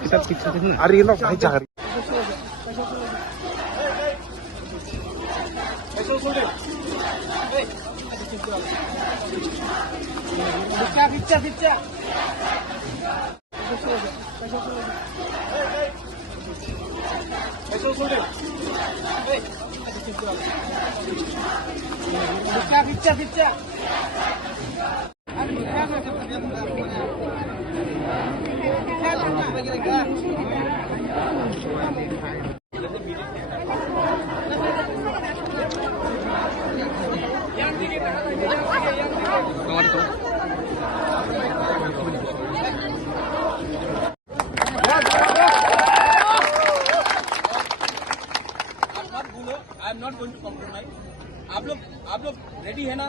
Kita pizza ini. Arino भाई cari. Pizza. Pizza. I am not going to compromise. आप लोग ready है ना?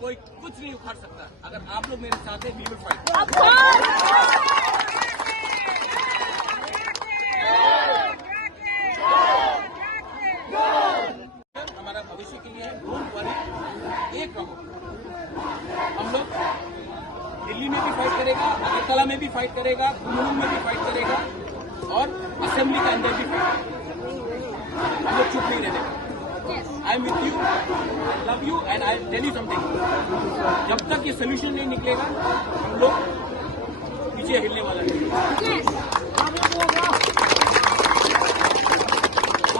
कोई कुछ नहीं उखाड़ सकता अगर आप लोग मेरे साथ हैं. We will fight. हमारा भविष्य के लिए है. Don't worry. एक रहो. हम लोग दिल्ली में भी फाइट करेगा, अगरतला में भी फाइट करेगा, कुल्लू में भी फाइट करेगा और असेंबली के अंदर भी फाइट करेगा. हम लोग चुप नहीं रहने. I am with you, love you and I tell you something. जब तक ये सोल्यूशन नहीं निकलेगा हम लोग पीछे हिलने वाला है.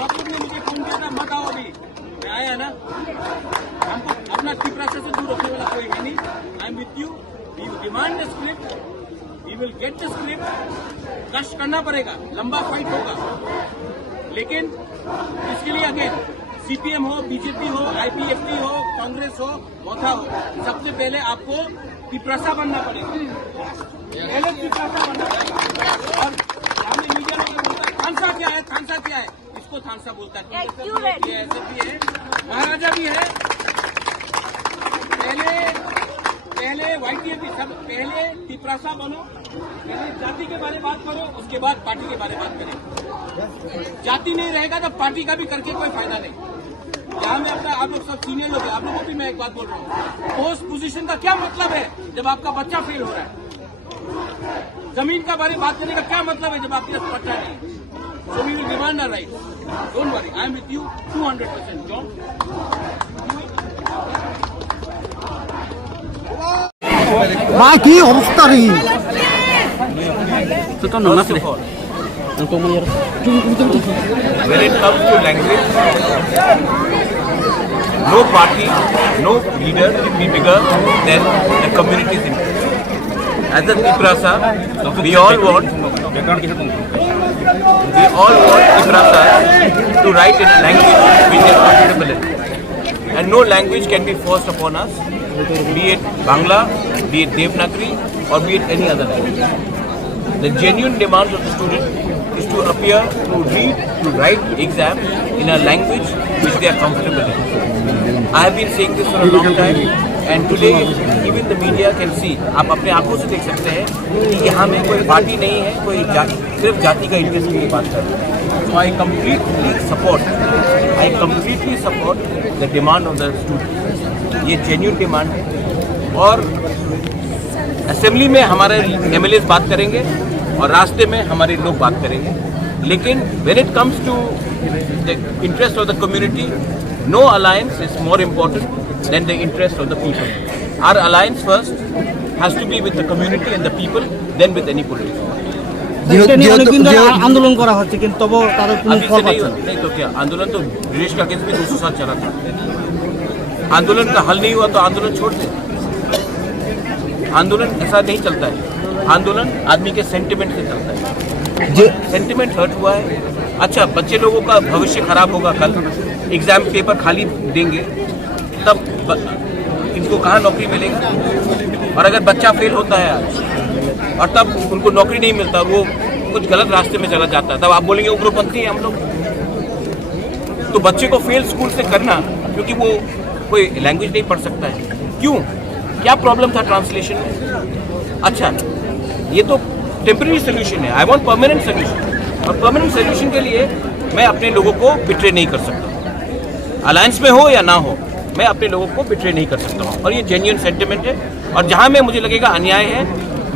आप लोग ने मुझे फोन किया था मत आओ अभी. मैं आया ना. हमको अपना त्रिप्रासा से दूर रखने वाला कोई है नहीं. I am with you. We demand the script. We will get the script. कष्ट करना पड़ेगा. लंबा फाइट होगा. लेकिन इसके लिए अगेन सीपीएम हो, बीजेपी हो, आईपीएफटी हो, कांग्रेस हो, मोथा हो, सबसे पहले आपको त्रिप्रासा बनना पड़ेगा. पहले त्रिप्रासा बनना पड़ेगा. और हमें मीडिया में बोलता है थानसा क्या है, थानसा क्या है. इसको थानसा बोलता है. ऐसे भी है, महाराजा भी है. पहले वाईटीएपी सब पहले त्रिप्रासा बनो. पहले जाति के बारे में बात करो, उसके बाद पार्टी के बारे में बात करें. जाति नहीं रहेगा तो पार्टी का भी करके कोई फायदा नहीं. यहाँ में अपना आप लोग सब सीनियर लोग हैं. आप लोगों को भी मैं एक बात बोल रहा हूँ. पोस्ट पोजीशन का क्या मतलब है जब आपका बच्चा फेल हो रहा है. जमीन का बारे में बात करने का क्या मतलब है जब आपके पास पट्टा नहीं. So we will demand our right. Don't worry. I am with you 200%. John কি অবস্থা রে When it comes to language, no party, no leader will be bigger than the community's interest. As a Triprasa, we all want Triprasa to write in a language which they are comfortable in. And no language can be forced upon us, be it Bangla, be it Devanagari, or be it any other language. The genuine demands of the student is to appear, to read, to write exams in a language which they are comfortable in. I have been saying this for a long time, and today even the media can see. आप अपने आंखों से देख सकते हैं कि यहाँ में कोई पार्टी नहीं है, कोई सिर्फ जाति का इंटरेस्ट की बात कर रहे हैं. So I completely support the demand of the students. ये genuine demand है. और असेंबली में हमारे एमएलए बात करेंगे और रास्ते में हमारे लोग बात करेंगे. लेकिन when it comes to the interest of the community, no alliance is more important than the interest of the people. Our alliance first has to be with the community and the people, then with any political party. आंदोलन करा হচ্ছে কিন্তু তবু তাদের কোনো ফল পাচ্ছে না. नहीं तो क्या आंदोलन तो ब्रिटिश का अगेंस्ट भी 200 साल चला था. आंदोलन का हल नहीं हुआ तो आंदोलन छोड़ दे. आंदोलन ऐसा नहीं चलता है. आंदोलन आदमी के सेंटिमेंट से चलता है. सेंटिमेंट हर्ट हुआ है. अच्छा, बच्चे लोगों का भविष्य खराब होगा. कल एग्जाम पेपर खाली देंगे तब इनको कहाँ नौकरी मिलेगा. और अगर बच्चा फेल होता है आज और तब उनको नौकरी नहीं मिलता, वो कुछ गलत रास्ते में चला जाता है, तब आप बोलेंगे उग्रपंथी हैं हम लोग. तो बच्चे को फेल स्कूल से करना क्योंकि वो कोई लैंग्वेज नहीं पढ़ सकता है. क्यों? क्या प्रॉब्लम था ट्रांसलेशन में? अच्छा, ये तो टेम्पररी सोल्यूशन है. I want permanent solution. और परमानेंट सोल्यूशन के लिए मैं अपने लोगों को बिट्रे नहीं कर सकता. अलायंस में हो या ना हो, मैं अपने लोगों को बिट्रे नहीं कर सकता हूँ, और ये जेन्युइन सेंटिमेंट है। और जहाँ में मुझे लगेगा अन्याय है,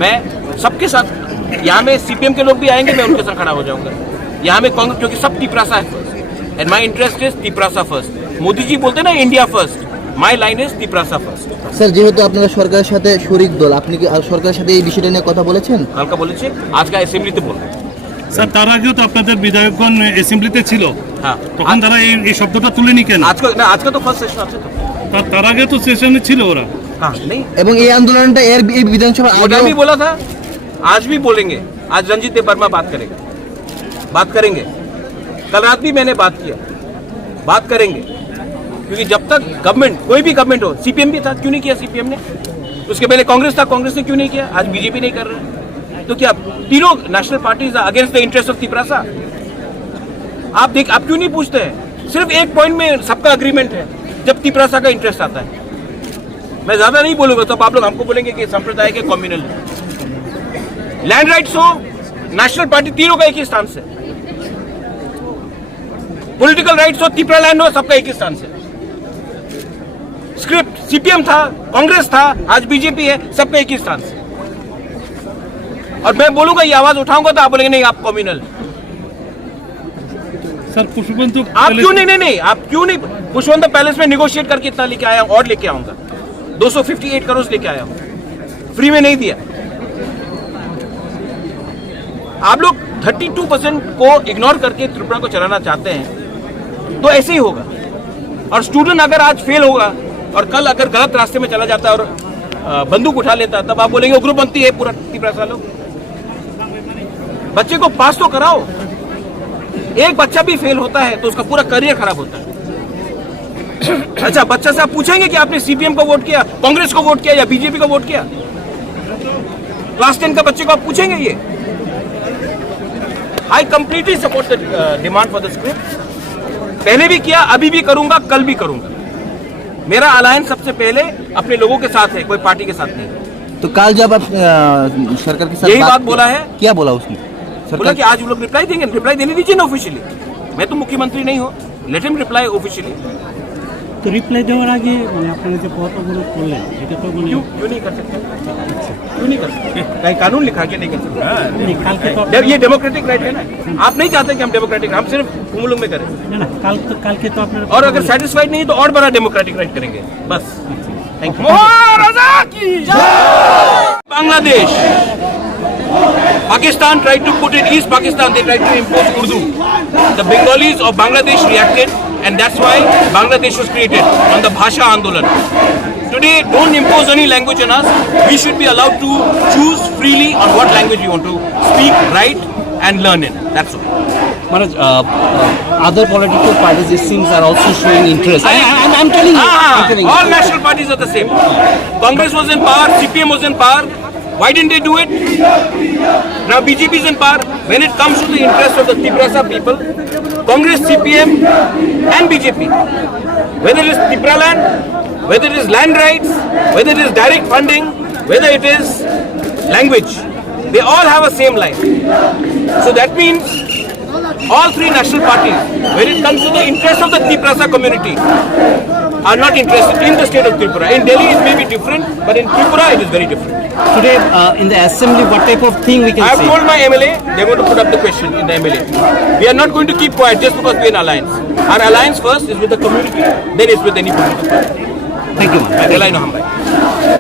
मैं सबके साथ, यहाँ में सीपीएम के लोग भी आएंगे, मैं उनके साथ खड़ा हो जाऊंगा। यहाँ में कांग्रेस, क्योंकि सब तिपरासा है first, and my interest is Tiprasa first. Modi ji बोलते हैं ना India first, my line is Tiprasa first. Sir, যেহেতু আপনারা সরকারের সাথে শরিক দল, আপনি কি সরকারের সাথে এই বিষয়টা নিয়ে কথা বলেছেন? কালকে বলেছে, আজকে অ্যাসেম্বলিতে বলবো। স্যার, তার আগেও তো আপনাদের বিধায়কগণ অ্যাসেম্বলিতে ছিল, হ্যাঁ, তখন তারা এই শব্দটা তুলেনি কেন? আজকে না, আজকে তো ফার্স্ট সেশন আছে তো। তার আগে তো সেশনে ছিল ওরা। हाँ नहीं, এবং এই আন্দোলনটা এই বিধানসভা वो भी बोला था, आज भी बोलेंगे। आज रंजीत देव वर्मा बात करेंगे, बात करेंगे। कल रात भी मैंने बात किया, बात करेंगे। क्योंकि जब तक गवर्नमेंट, कोई भी गवर्नमेंट हो, सीपीएम भी था, क्यों नहीं किया सीपीएम ने? उसके पहले कांग्रेस था, कांग्रेस ने क्यों नहीं किया? आज बीजेपी नहीं कर रहे। तो क्या तीनों national parties against the interest of Tiprasa? आप क्यों नहीं पूछते हैं? सिर्फ एक पॉइंट में सबका अग्रीमेंट है, जब तिपरासा का इंटरेस्ट आता है। मैं ज्यादा नहीं बोलूंगा, तो आप लोग हमको बोलेंगे कि सांप्रदायिक है, कम्युनल। लैंड राइट्स हो, नेशनल पार्टी, तीनों का एक ही स्टांस है। पॉलिटिकल राइट्स हो, तिपरा लैंड हो, सबका एक ही स्टांस है। स्क्रिप्ट सीपीएम था, कांग्रेस था, आज बीजेपी है, सबका एक ही स्टांस है। और मैं बोलूंगा, ये आवाज उठाऊंगा तो आप बोलेंगे नहीं आप कम्युनल। सर, पुष्पबंधु आप क्यों नहीं, आप क्यों नहीं? पुष्पबंधु पैलेस में निगोशिएट करके इतना लेके आया और लेके आऊंगा। 258 करोड़ लेके आया हूं, फ्री में नहीं दिया। आप लोग 32% को इग्नोर करके त्रिपुरा को चलाना चाहते हैं, तो ऐसे ही होगा। और स्टूडेंट अगर आज फेल होगा और कल अगर गलत रास्ते में चला जाता है और बंदूक उठा लेता, तब आप बोलेंगे उग्रपंथी है पूरा तिपरासा लोग। बच्चे को पास तो कराओ। एक बच्चा भी फेल होता है तो उसका पूरा करियर खराब होता है। अच्छा, बच्चा से आप पूछेंगे कि आपने सीपीएम को वोट किया, कांग्रेस को वोट किया या बीजेपी को वोट किया? क्लास 10 का बच्चे को आप पूछेंगे ये? I completely support the demand for the script. पहले भी किया, अभी भी करूंगा, कल भी करूंगा। मेरा अलायंस सबसे पहले अपने लोगों के साथ है, कोई पार्टी के साथ नहीं। तो कल जब आप सरकार के साथ यही बात बोला है। क्या बोला उसने? बोला कि आज वो लोग रिप्लाई देंगे, रिप्लाई देने दीजिए ना ऑफिशियली। मैं तो मुख्यमंत्री नहीं हूँ, लेट हिम रिप्लाई ऑफिशियली। তো রিপ্লাই দেওয়ার আগে মানে আপনারা যে পথ অবরোধ করলেন, এটা তো মানে क्यों नहीं कर सकते? क्यों नहीं कर सकते? कहीं कानून लिखा के नहीं कर सकते? মানে কালকে তো ये डेमोक्रेटिक राइट है ना। आप नहीं चाहते कि हम डेमोक्रेटिक, हम सिर्फ उमलुंग में करें। না না কালকে তো আপনারা और अगर सेटिस्फाइड नहीं तो और बड़ा डेमोक्रेटिक राइट करेंगे, बस। Thank you. Bangladesh, Pakistan tried to put in East Pakistan, they tried to impose Urdu. The Bengalis of Bangladesh reacted, and that's why Bangladesh was created on the Bhasha Andolan. Today, don't impose any language on us. We should be allowed to choose freely on what language we want to speak, write, and learn in. That's all. Manoj, other political parties, it seems, are also showing interest. I'm telling you. I'm telling you. All national parties are the same. Congress was in power, CPM was in power. Why didn't they do it? Now BJP is in power. When it comes to the interest of the Tiprasa people, Congress, CPM and BJP, whether it is Tipra land, whether it is land rights, whether it is direct funding, whether it is language, they all have a same line. So that means all three national parties, when it comes to the interest of the Tiprasa community, are not interested in the state of Tripura. In Delhi it may be different, but in Tripura it is very different. Today, in the assembly, what type of thing we I can have say? told my MLA, they are going to put up the question in the MLA. We are not going to keep quiet just because we are in alliance. Our alliance first is with the community, then is with any political party. Thank you, man. I rely on him.